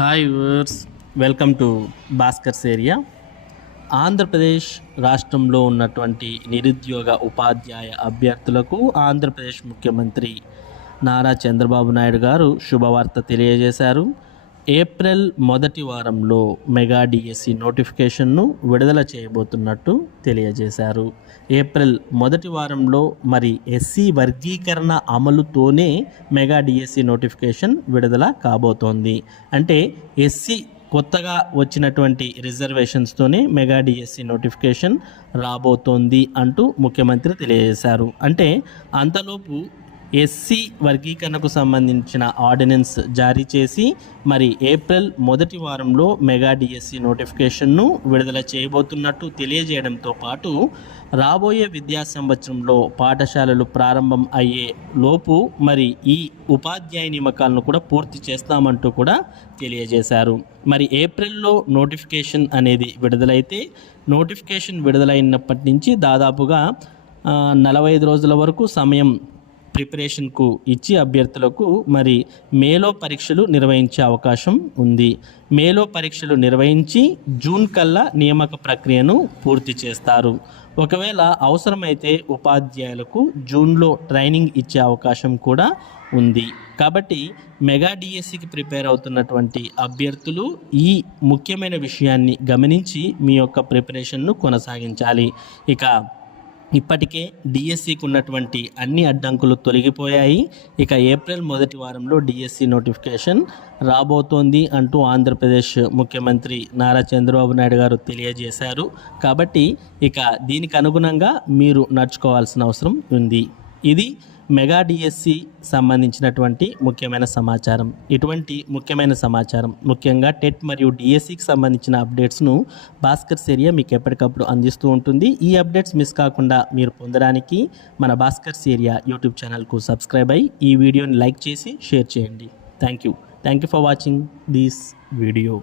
Hi viewers, welcome to Bhaskar's area. Andhra Pradesh రాష్ట్రంలో ఉన్నటువంటి నిరుద్యోగ ఉపాధ్యాయ అభ్యర్థులకు ఆంధ్రప్రదేశ్ ముఖ్యమంత్రి నారా చంద్రబాబు నాయుడు గారు శుభవార్త తెలియజేశారు. ఏప్రిల్ మొదటి వారంలో మెగా డిఎస్సి నోటిఫికేషన్ను విడుదల చేయబోతున్నట్టు తెలియజేశారు. ఏప్రిల్ మొదటి వారంలో మరి ఎస్సీ వర్గీకరణ అమలుతోనే మెగా డిఎస్సి నోటిఫికేషన్ విడుదల కాబోతోంది. అంటే ఎస్సీ కొత్తగా వచ్చినటువంటి రిజర్వేషన్స్తోనే మెగా డిఎస్సి నోటిఫికేషన్ రాబోతోంది అంటూ ముఖ్యమంత్రి తెలియజేశారు. అంటే అంతలోపు ఎస్సీ వర్గీకరణకు సంబంధించిన ఆర్డినెన్స్ జారీ చేసి మరి ఏప్రిల్ మొదటి వారంలో మెగా డిఎస్సి నోటిఫికేషన్ను విడుదల చేయబోతున్నట్టు తెలియజేయడంతో పాటు రాబోయే విద్యా సంవత్సరంలో పాఠశాలలు ప్రారంభం అయ్యే లోపు మరి ఈ ఉపాధ్యాయ నియామకాలను కూడా పూర్తి చేస్తామంటూ కూడా తెలియజేశారు. మరి ఏప్రిల్లో నోటిఫికేషన్ అనేది విడుదలైతే నోటిఫికేషన్ విడుదలైనప్పటి నుంచి దాదాపుగా 45 రోజుల వరకు సమయం ప్రిపరేషన్కు ఇచ్చి అభ్యర్థులకు మరి మేలో పరీక్షలు నిర్వహించే అవకాశం ఉంది. మేలో పరీక్షలు నిర్వహించి జూన్ కల్లా నియామక ప్రక్రియను పూర్తి చేస్తారు. ఒకవేళ అవసరమైతే ఉపాధ్యాయులకు జూన్లో ట్రైనింగ్ ఇచ్చే అవకాశం కూడా ఉంది. కాబట్టి మెగా డిఎస్సికి ప్రిపేర్ అవుతున్నటువంటి అభ్యర్థులు ఈ ముఖ్యమైన విషయాన్ని గమనించి మీ యొక్క ప్రిపరేషన్ను కొనసాగించాలి. ఇక ఇప్పటికే డిఎస్సికి ఉన్నటువంటి అన్ని అడ్డంకులు తొలగిపోయాయి. ఇక ఏప్రిల్ మొదటి వారంలో డిఎస్సి నోటిఫికేషన్ రాబోతోంది అంటూ ఆంధ్రప్రదేశ్ ముఖ్యమంత్రి నారా చంద్రబాబు నాయుడు గారు తెలియజేశారు. కాబట్టి ఇక దీనికి అనుగుణంగా మీరు నడుచుకోవాల్సిన అవసరం ఉంది. ఇది మెగా డిఎస్సి సంబంధించినటువంటి ముఖ్యమైన సమాచారం. ఇటువంటి ముఖ్యమైన సమాచారం ముఖ్యంగా టెట్ మరియు డిఎస్సికి సంబంధించిన అప్డేట్స్ను భాస్కర్స్ ఏరియా మీకు ఎప్పటికప్పుడు అందిస్తూ ఉంటుంది. ఈ అప్డేట్స్ మిస్ కాకుండా మీరు పొందడానికి మన భాస్కర్స్ ఏరియా యూట్యూబ్ ఛానల్కు సబ్స్క్రైబ్ అయ్యి ఈ వీడియోని లైక్ చేసి షేర్ చేయండి. Thank you for watching this video.